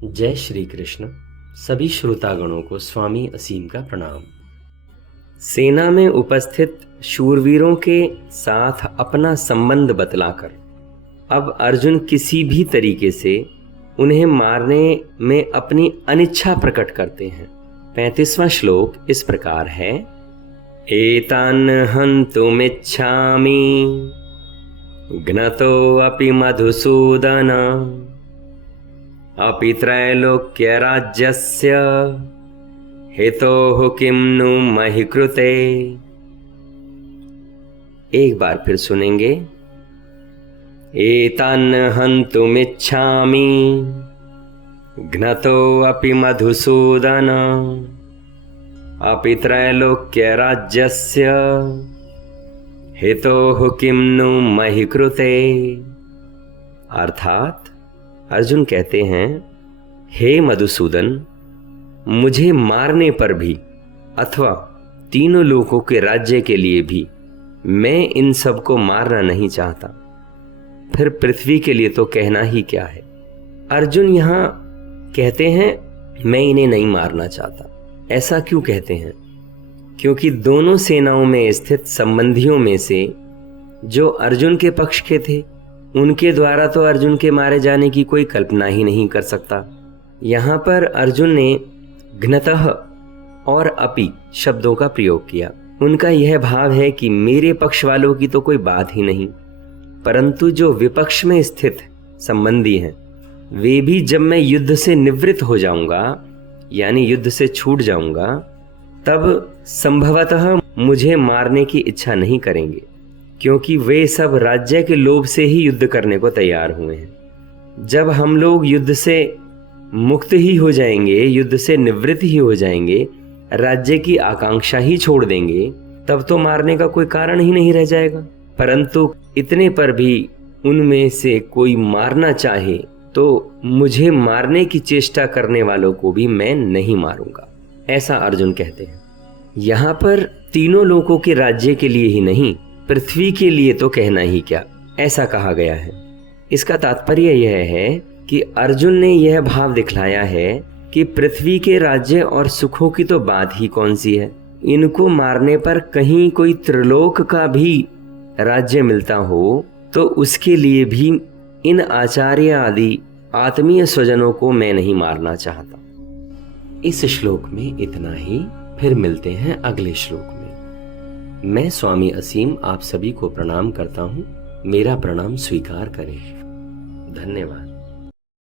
जय श्री कृष्ण। सभी श्रोतागणों को स्वामी असीम का प्रणाम। सेना में उपस्थित शूरवीरों के साथ अपना संबंध बतलाकर अब अर्जुन किसी भी तरीके से उन्हें मारने में अपनी अनिच्छा प्रकट करते हैं। 35वां श्लोक इस प्रकार है। एतान् हन्तुमिच्छामि घ्नतो अपि मधुसूदन अपि त्रैलोक्य राज्यस्य हेतोः किं नु महि कृते। एक बार फिर सुनेंगे। एतान् हन्तुमिच्छामि घ्नतो अपि मधुसूदन अपि त्रैलोक्य राज्यस्य हेतोः किं नु महि कृते। अर्थात अर्जुन कहते हैं, हे मधुसूदन, मुझे मारने पर भी अथवा तीनों लोकों के राज्य के लिए भी मैं इन सब को मारना नहीं चाहता, फिर पृथ्वी के लिए तो कहना ही क्या है। अर्जुन यहाँ कहते हैं मैं इन्हें नहीं मारना चाहता। ऐसा क्यों कहते हैं? क्योंकि दोनों सेनाओं में स्थित संबंधियों में से जो अर्जुन के पक्ष के थे उनके द्वारा तो अर्जुन के मारे जाने की कोई कल्पना ही नहीं कर सकता। यहाँ पर अर्जुन ने घ्नतः और अपि शब्दों का प्रयोग किया। उनका यह भाव है कि मेरे पक्ष वालों की तो कोई बात ही नहीं, परंतु जो विपक्ष में स्थित संबंधी हैं वे भी जब मैं युद्ध से निवृत्त हो जाऊंगा, यानी युद्ध से छूट जाऊंगा, तब संभवतः मुझे मारने की इच्छा नहीं करेंगे, क्योंकि वे सब राज्य के लोभ से ही युद्ध करने को तैयार हुए हैं। जब हम लोग युद्ध से मुक्त ही हो जाएंगे, युद्ध से निवृत्त ही हो जाएंगे, राज्य की आकांक्षा ही छोड़ देंगे, तब तो मारने का कोई कारण ही नहीं रह जाएगा। परंतु इतने पर भी उनमें से कोई मारना चाहे तो मुझे मारने की चेष्टा करने वालों को भी मैं नहीं मारूंगा, ऐसा अर्जुन कहते हैं। यहाँ पर तीनों लोकों के राज्य के लिए ही नहीं, पृथ्वी के लिए तो कहना ही क्या, ऐसा कहा गया है। इसका तात्पर्य यह है कि अर्जुन ने यह भाव दिखलाया है कि पृथ्वी के राज्य और सुखों की तो बात ही कौन सी है। इनको मारने पर कहीं कोई त्रिलोक का भी राज्य मिलता हो तो उसके लिए भी इन आचार्य आदि आत्मीय स्वजनों को मैं नहीं मारना चाहता। इस श्लोक में इतना ही, फिर मिलते हैं अगले श्लोक में। मैं स्वामी असीम आप सभी को प्रणाम करता हूँ। मेरा प्रणाम स्वीकार करें। धन्यवाद।